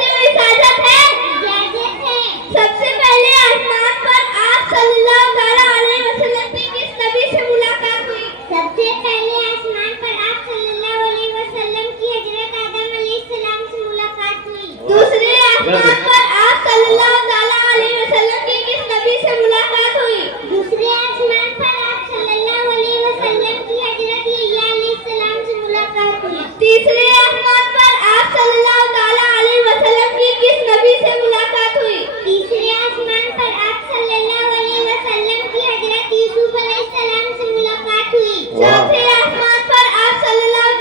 चाहती हूँ इजाजत है? इजाजत है। सबसे पहले आसमान पर आप सल्लल्लाहु अलैहि वसल्लम की किस नबी से मुलाकात हुई? सबसे पहले आसमान पर आप सल्लल्लाहु अलैहि वसल्लम की हजरत आदम अलैहिस्सलाम से मुलाकात हुई। दूसरे आसमान पर आप सल्लल्लाहु अलैहि वसल्लम की किस नबी से मुलाकात हुई? दूसरे आसमान पर आप सल्लल्लाहु अलैहि वसल्लम की हजरत यहया अलैहिस्सलाम से मुलाकात हुई। तीसरे आसमान पर आप सल्लल्लाहु अलैहि वसल्लम की किस नबी से मुलाकात हुई? तीसरे आसमान पर आप सल्लल्लाहु अलैहि वसल्लम की हजरत यूसुफ अलैहिस्सलाम से मुलाकात हुई। चौथे आसमान पर आप सल्लल्लाहु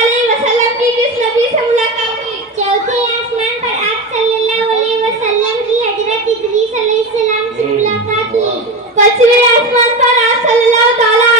अलैहि वसल्लम की किस नबी से मुलाकात हुई? चौथे आसमान पर आप सल्लल्लाहु अलैहि वसल्लम की हजरत इदरीस अलैहिस्सलाम से मुलाकात हुई। पांचवें आसमान पर आप सल्लल्लाहु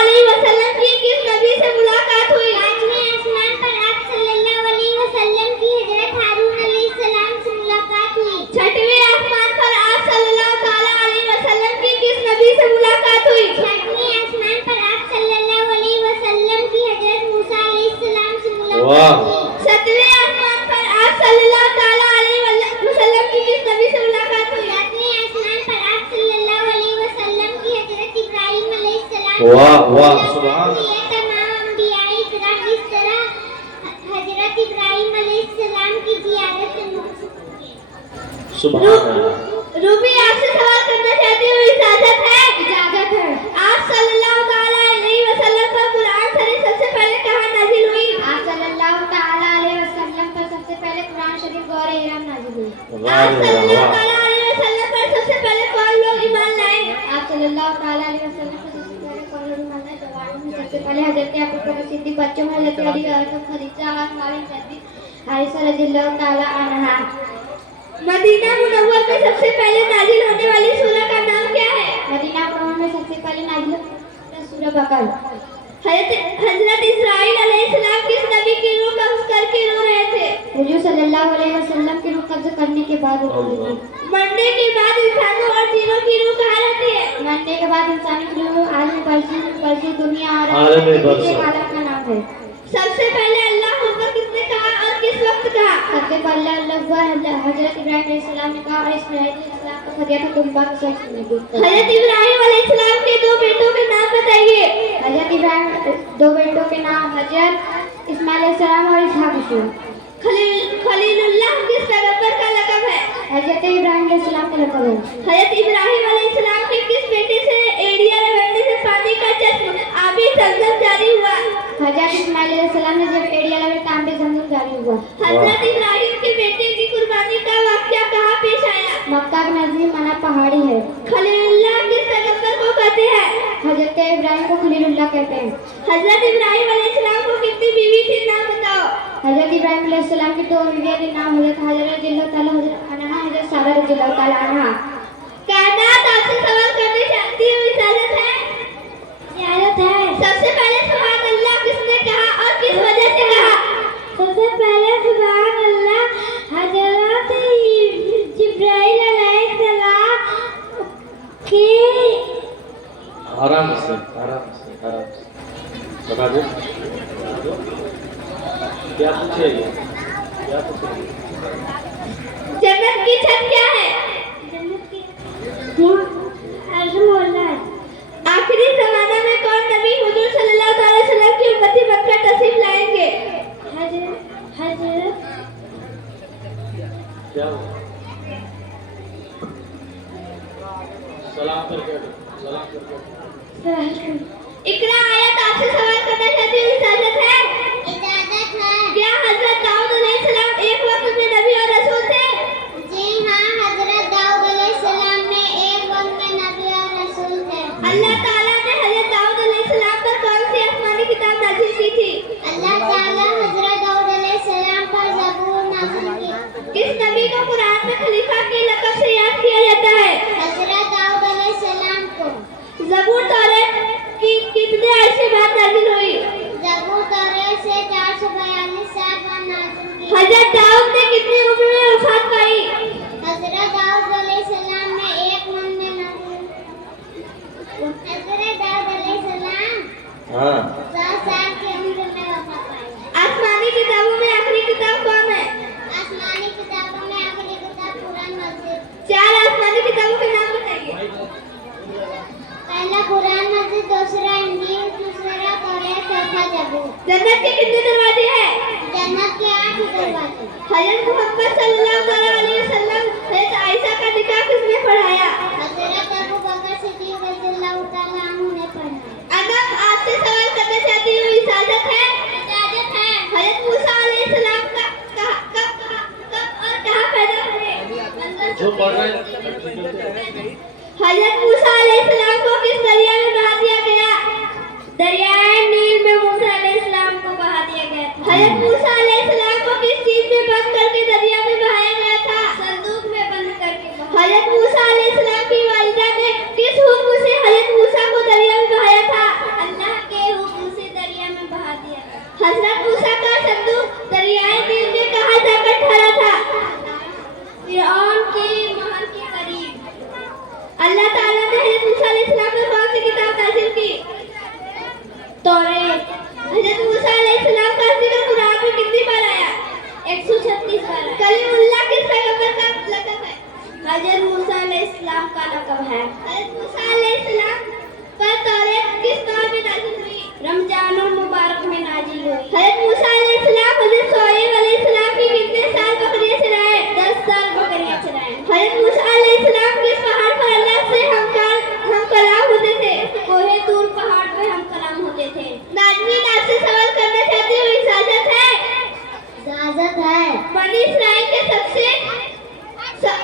अलैहि वसल्लम की किस नबी से मुलाकात हुई? पांचवें आसमान पर आप सल्लल्लाहु अलैहि वसल्लम की हजरत हारून अलैहिस्सलाम से मुलाकात हुई। छठवें आसमान पर आप सल्लल्लाहु अलैहि वसल्लम की किस नबी से मुलाकात हुई? छठवें आसमान पर आप सल्लल्लाहु अलैहि वसल्लम की हजरत मूसा अलैहिस्सलाम से मुलाकात हुई। सातवें आसमान पर आप सल्लल्लाहु अलैहि वसल्लम की किस नबी से मुलाकात हुई? सातवें आसमान पर आप सल्लल्लाहु अलैहि वसल्लम की हजरत इब्राहीम अलैहिस्सलाम वाह वाह सुभान ये तमाम अंबियाए किराम इस तरह हजरत इब्राहीम अलैहिस्सलाम की जियारत से सुभान रूबी आपसे सवाल करना चाहती हूँ इजाजत है? इजाजत है। आप सल्लल्लाहु अलैहि वसल्लम पर कुरान शरीफ सबसे पहले कहाँ नाजिल हुई? आप सल्लल्लाहु ताला अलैहि वसल्लम पर सबसे पहले कुरान शरीफ गौर हिराम नाजिल हुई। आप सल्लल्लाहु अलैहि वसल्लम पर सबसे पहले कौन लोग ईमान लाए? आप सल्लल्लाहु ताला अलैहि वसल्लम पर सबसे पहले कौन लोग ईमान लाए? जवानों में सबसे पहले हजरत अबू बकर सिद्दीक, बच्चों में हजरत अली और खदीजा और हजरत आयशा रज़ियल्लाहु ताला अन्हा। मदीना मुनव्वर में सबसे पहले नाजिल होने वाली सूरह का नाम क्या है? मदीना मुनव्वर में सबसे पहले नाजिल होने सूरह बकरा। हजरत इस्राईल अलैहिस्सलाम किस नबी की रूह कब्ज करके रो रहे थे? हुजूर सल्लल्लाहु अलैहि वसल्लम की रूह कब्ज करने के बाद मरने के बाद इंसानों और जिनों की रूह कहाँ रहती है? मरने के बाद इंसानी की रूह आलम बरज़ी दुनिया और आलम बरज़ी आलम का नाम है। सबसे पहले अल्लाह अकबर किसने कहा और किस वक्त कहा? सबसे पहले अल्लाह हजरत इब्राहीम अलैहिस्सलाम ने कहा और इस्माईल अलैहिस्सलाम को खदिया था तुम बात सब सुनने को। हजरत इब्राहीम अलैहिस्सलाम के दो बेटों के नाम बताइए। हजरत इब्राहीम दो बेटों के नाम हजरत इस्माईल अलैहिस्सलाम और इसहाक। खलीलुल्लाह किस पैगंबर का लक़ब है? हजरत इब्राहीम अलैहिस्सलाम का लक़ब है। हजरत इब्राहीम अलैहिस्सलाम के किस बेटे से एड़िया रगड़ने से पानी का चश्मा आबी ज़मज़म जारी हुआ? हजरत इस्माईल अलैहिस्सलाम ने जब एड़िया लगे तांबे ज़मज़म जारी हुआ। हजरत इब्राहीम के बेटे की कुर्बानी का वाक़या कहाँ पेश आया? मक्का के नज़दीक मना पहाड़ी है। खलीलुल्लाह किस पैगंबर को कहते हैं? हजरत इब्राहीम को खलीलुल्लाह कहते हैं। हजरत इब्राहीम अलैहिस्सलाम को कितनी बीवी थी नाम बताओ? हजरत इब्राहीम अलैहिस्सलाम की दो बीवियों के नाम हजरत हाजरा रज़ियल्लाहु ताला अन्हा, हजरत सारा रज़ियल्लाहु ताला अन्हा। कायनात आपसे सवाल करने चाहती हूँ इजाजत है? इजाजत है। सबसे पहले सुभान अल्लाह किसने कहा और किस वजह से कहा? सबसे पहले सुभान अल्लाह हजरत जिब्राइल अलैहिस्सलाम के आराम से बता दो क्या पूछेगी? जन्नत की छत क्या है? आखिरी जमाना में कौन नबी हुजूर सल्लल्लाहु अलैहि वसल्लम की उम्मती बनकर तशरीफ लाएंगे? हजरत क्या सलाम करके इकरा आयत आपसे सवाल करना चाहती हूँ इजाजत है? इजाजत है। क्या हजरत दाऊद अलैहिस्सलाम एक वक्त में नबी और रसूल थे? जी हाँ, हजरत दाऊद अलैहिस्सलाम में एक वक्त में नबी और रसूल थे। अल्लाह ताला ने हजरत दाऊद अलैहिस्सलाम पर कौन सी आसमानी किताब नाज़िल की थी? अल्लाह ताला हजरत दाऊद अलैहिस्सलाम पर ज़बूर नाज़िल की। किस नबी को कुरान में खलीफा के लक़ब से याद किया जाता है? हजरत दाऊद अलैहिस्सलाम को। ज़बूर तौरात की कितने अरसे बाद नाज़िल हुई? ज़बूर तौरात से 442 साल बाद नाज़िल की। हजरत दाऊद ने कितनी उम्र में वफ़ात पाई? हजरत दाऊद अलैहिस्सलाम ने एक मन में हजरत दाऊद अलैहिस्सलाम 100 साल की उम्र में वफ़ात पाई। आसमानी किताबों में आखिरी किताब कौन है? आसमानी किताबों में पहला कुरान मजीद, दूसरा इंजील, तीसरा तौरात, चौथा जबूर। जन्नत के कितने दरवाजे हैं? जन्नत के 8 दरवाजे। हज़रत मोहम्मद सल्लल्लाहु अलैहि वसल्लम हज़रत आयशा का निकाह किसने पढ़ाया? हज़रत अबू बकर सिद्दीक़ रज़ियल्लाहु तआला अन्हु ने पढ़ाया। अगर आपसे सवाल करना चाहती हूँ, इजाजत है? इजाजत है। हज़रत मूसा अलैहिस्सलाम कब और कहाँ पैदा हुए? जो पढ़ रहे हैं हज़रत मूसा अलैहिस्सलाम को किस दरिया में बहा दिया गया? दरियाए नील में मूसा अलैहिस्सलाम को बहा दिया गया था। हज़रत मूसा अलैहिस्सलाम को किस चीज में बंद करके दरिया में बहाया गया था? संदूक में बंद करके। हज़रत मूसा अलैहिस्सलाम की वालिदा ने किस हुक्म से हज़रत मूसा को दरिया में बहाया था? अल्लाह के हुक्म से दरिया में बहा दिया गया। हज़रत मूसा का संदूक दरियाए नील में कहाँ जाकर ठहरा था? फिरौन के महल के करीब। अल्लाह ताला ने हज़रत मूसा अलैहिस्सलाम को कौन सी किताब नाज़िल की? तौरात। हज़रत मूसा अलैहिस्सलाम का जिक्र कुरान में कितनी बार आया? 136 बार। कलीमुल्लाह किस पैगंबर का लक़ब है? हज़रत मूसा अलैहिस्सलाम का लक़ब है। हज़रत मूसा अलैहिस्सलाम पर तौरात किस दौर में नाज़िल हुई? रमजानुल मुबारक में नाजिल हुई। हज़रत मूसा अलैहिस्सलाम हज़रत शुएब अलैहिस्सलाम की कितने साल बकरियां चराए? 10 साल बकरियां चराए। हज़रत मूसा अलैहिस्सलाम किस पहाड़ पर अल्लाह से हम कलाम होते थे? कोहे तूर पहाड़ पे हम कलाम होते थे। नाज़रीन, आपसे सवाल करना चाहती हूँ, इजाजत है? इजाजत है। बनी इस्राइल के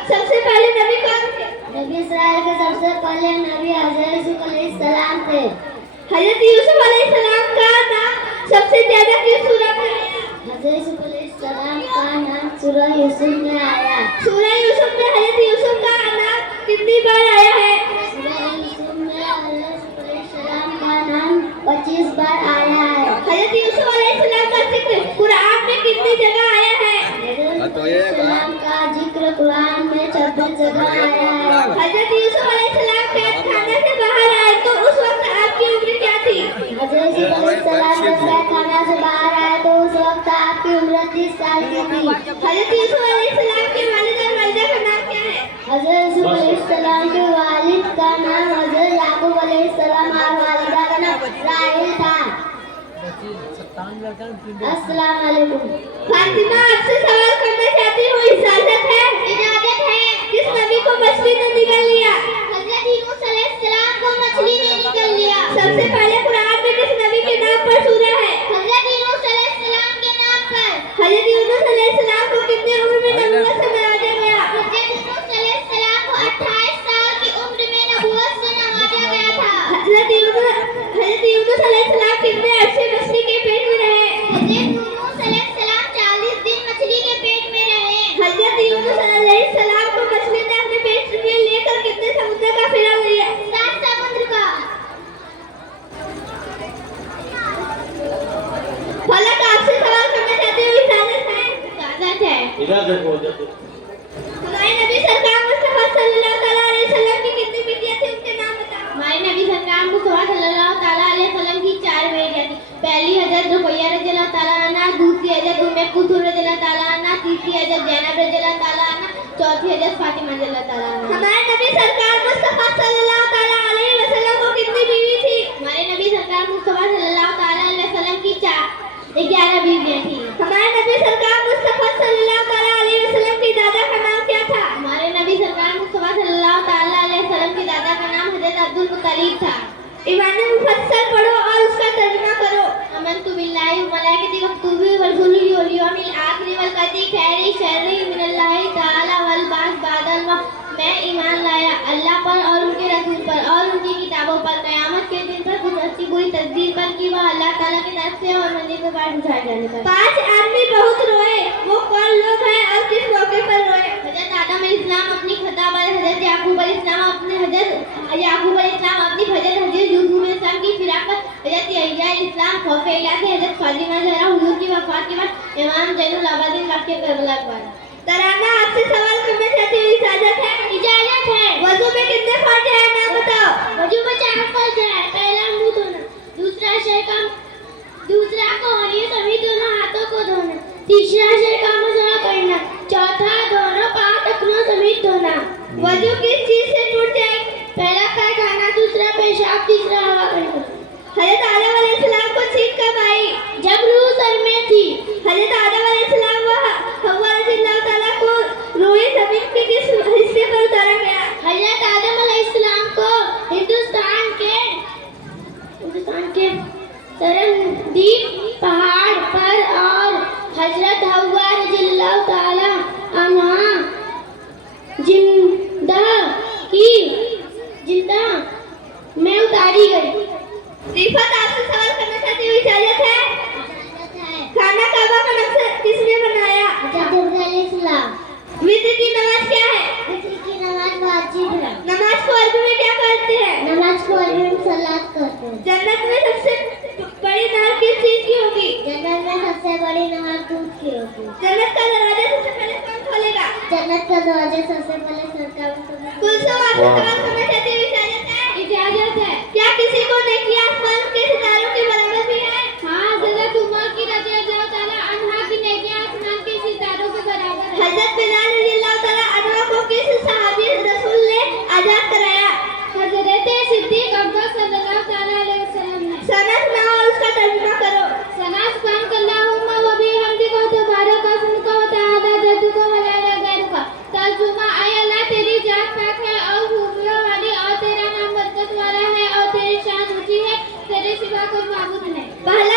सबसे पहले नबी कौन थे? नबी इस्राइल के सबसे पहले नबी हज़रत यूसुफ अलैहिस्सलाम थे। हज़रत यूसुफ अलैहिस्सलाम का नाम सबसे ज्यादा किस सूरह में आया? हज़रत यूसुफ अलैहिस्सलाम का नाम सूरह यूसुफ में आया। सूरह यूसुफ में हज़रत यूसुफ का नाम कितनी बार आया है? सूरह यूसुफ में हज़रत यूसुफ अलैहिस्सलाम का नाम 25 बार आया है। हज़रत यूसुफ अलैहिस्सलाम का जिक्र कुरान में कितनी जगह आया है? हज़रत अलैहिस्सलाम का जिक्र कुरान में 26 जगह आया है। हज़रत यूसुफ अलैहिस्सलाम कैद खाने से बाहर आए तो उस वक्त आपकी उम्र क्या थी? हज़रत यूसुफ अलैहिस्सलाम जब खाना से बाहर आए तो उस वक्त आपकी उम्र 30 साल की थी। हज़रत यूसुफ अलैहिस्सलाम के वालिद और वालिदा का नाम क्या है? हज़रत यूसुफ अलैहिस्सलाम के वालिद का नाम हज़रत याकूब अलैहिस्सलाम और वालिदा का नाम राहेल था। अस्सलाम वालेकुम। फातिमा, आपसे सवाल करना चाहती हूँ, इजाजत है? इजाजत है। किस नबी को मछली ने निगल लिया? हज़रत यूनुस अलैहिस्सलाम को मछली ने निगल लिया। सबसे पहले कुरान में किस नबी के नाम पर सूरह है? हज़रत यूनुस अलैहिस्सलाम के नाम पर। हज़रत यूनुस अलैहिस्सलाम को कितनी उम्र में नबूवत से नवाजा गया? हज़रत यूनुस अलैहिस्सलाम को 28 साल की उम्र में नबूवत से नवाजा गया था। हज़रत यूनुस अलैहिस्सलाम कितने अरसे मछली के पेट में रहे? हज़रत यूनुस अलैहिस्सलाम 40 दिन मछली के पेट में रहे। हज़रत यूनुस अलैहिस्सलाम को मछली ने अपने पेट में लेकर कितने समुद्र का फेरा लिया? 7 समुद्र का। फलक, आपसे सवाल करना चाहती हूँ, इजाजत है? इजाजत है। इधर देखो इधर देखो। हमारे नबी सरकार मुस्तफा सल्लल्लाहु अलैहि वसल्लम की कितनी बेटियां थी, उनके नाम बताओ। हमारे नबी सरकार मुस्तफा सल्लल्लाहु ताला अलैहि वसल्लम की 4 बेटियां थी। पहली हज़रत रुकैया रज़ियल्लाहु ताला अन्हा, दूसरी हज़रत उम्मे कुलसूम रज़ियल्लाहु ताला अन्हा, तीसरी हज़रत ज़ैनब रज़ियल्लाहु ताला अन्हा, चौथी हज़रत फातिमा रज़ियल्लाहु ताला अन्हा। हमारे नबी सरकार मुस्तफा सल्लल्लाहु ताला अलैहि वसल्लम को कितनी बीवी थी? हमारे नबी सरकार मुस्तफा सल्लल्लाहु ताला अलैहि वसल्लम की 11 बीवियां थी। हमारे नबी सरकार मुस्तफा सल्लल्लाहु ताला अलैहि वसल्लम की दादा का नाम क्या था? हमारे नबी सरकार मुस्तफा सल्लल्लाहु ताला अलैहि वसल्लम की दादा का नाम हज़रत अब्दुल मुत्तलिब था। ईमान मुफस्सल पढ़ो और उसका तर्जुमा करो। आमन्तु बिल्लाहि व मलाइकतिही व कुतुबिही व रुसुलिही वल यौमिल आखिर वल कदरी खैरि शर्रि मिनल्लाहि तआला वल बास बादल मौत। मैं ईमान लाया अल्लाह पर और उनके रसूल पर और उनकी किताबों पर, क़यामत के दिन पर कुछ अच्छी बुरी तकदीर पर कि वह अल्लाह ताला की तरफ से और मंजिल के पास उठाए जाने पर। 5 आदमी बहुत रोए, वो कौन लोग हैं और किस मौके पर रोए? हज़रत आदम अलैहिस्सलाम अपनी खता पर, हज़रत याकूब अलैहिस्सलाम अपनी फजर हज़रत यूसुफ अलैहिस्सलाम की फिराक पर, हज़रत यहया अलैहिस्सलाम खौफ इलाही, हज़रत फातिमा ज़हरा हुजूर की वफ़ात के बाद, इमाम ज़ैनुल आबिदीन वाक़िअ करबला के बाद। तराना, आपसे सवाल करना चाहती हूँ, इजाजत है? इजाजत है। वज़ू में कितने फर्ज हैं, नाम बताओ। वज़ू में 4 फर्ज है। पहला मुंह धोना, दूसरा कोहनी सभी दोनों हाथों को धोना, तीसरा सिर का मसह करना, चौथा दोनों पाँव टखनों समेत धोना। वज़ू किस चीज से टूट जाएगी? पहला पैर खाना अब तीसरा हवा करो। हजरत आदम अलैहिस्सलाम को छींक कब आई? जब रूह सर में थी। हजरत आदम अलैहिस्सलाम व हव्वा रज़ियल्लाहु ताला को रूह ज़मीन के किस हिस्से पर उतारा गया? हजरत आदम अलैहिस्सलाम को हिंदुस्तान के सरनदीप पहाड़ पर और हजरत हव्वा रज़ियल्लाहु ताला अन्हा जिंदा में उतारी गई। रिफत आपसे सवाल करना चाहती हूँ, इजाजत है? खाना काबा का नक्शा किसने बनाया? वित्र की नमाज क्या है? नमाज को अरबी में क्या कहते हैं? जन्नत में सबसे बड़ी नहर किस चीज की होगी? जन्नत का दरवाजा सबसे पहले कौन खोलेगा? कुलसुम आपसे सवाल करना चाहती हूँ, इजाजत है? इजाजत है। क्या किसी को नेकी आसमान के सितारों के बराबर भी है? हाँ, हज़रत उमर की रज़ियल्लाहु ताला अन्हा की नेकी आसमान के सितारों के बराबर है। हजरत बिलाल रज़ियल्लाहु ताला अन्हु को किस सहाबी रसूल ने आजाद कराया? हज़रत सिद्दीक़ अकबर सल्लल्लाहु ताला अलैहि वसल्लम ने। सनत ना और उसका तर्जुमा करो। सनास कान कल्लाहुम्मा व बिहम्दिका तबारक अस्मुका व तआला जद्दुका व ला इलाहा गैरुका। तर्जुमा, ऐ अल्लाह तेरी जात पाक है और खूबियों वाली और तेरा नाम बरकत वाला है और तेरी शान ऊंची है, तेरे सिवा कोई माबूद नहीं। पहला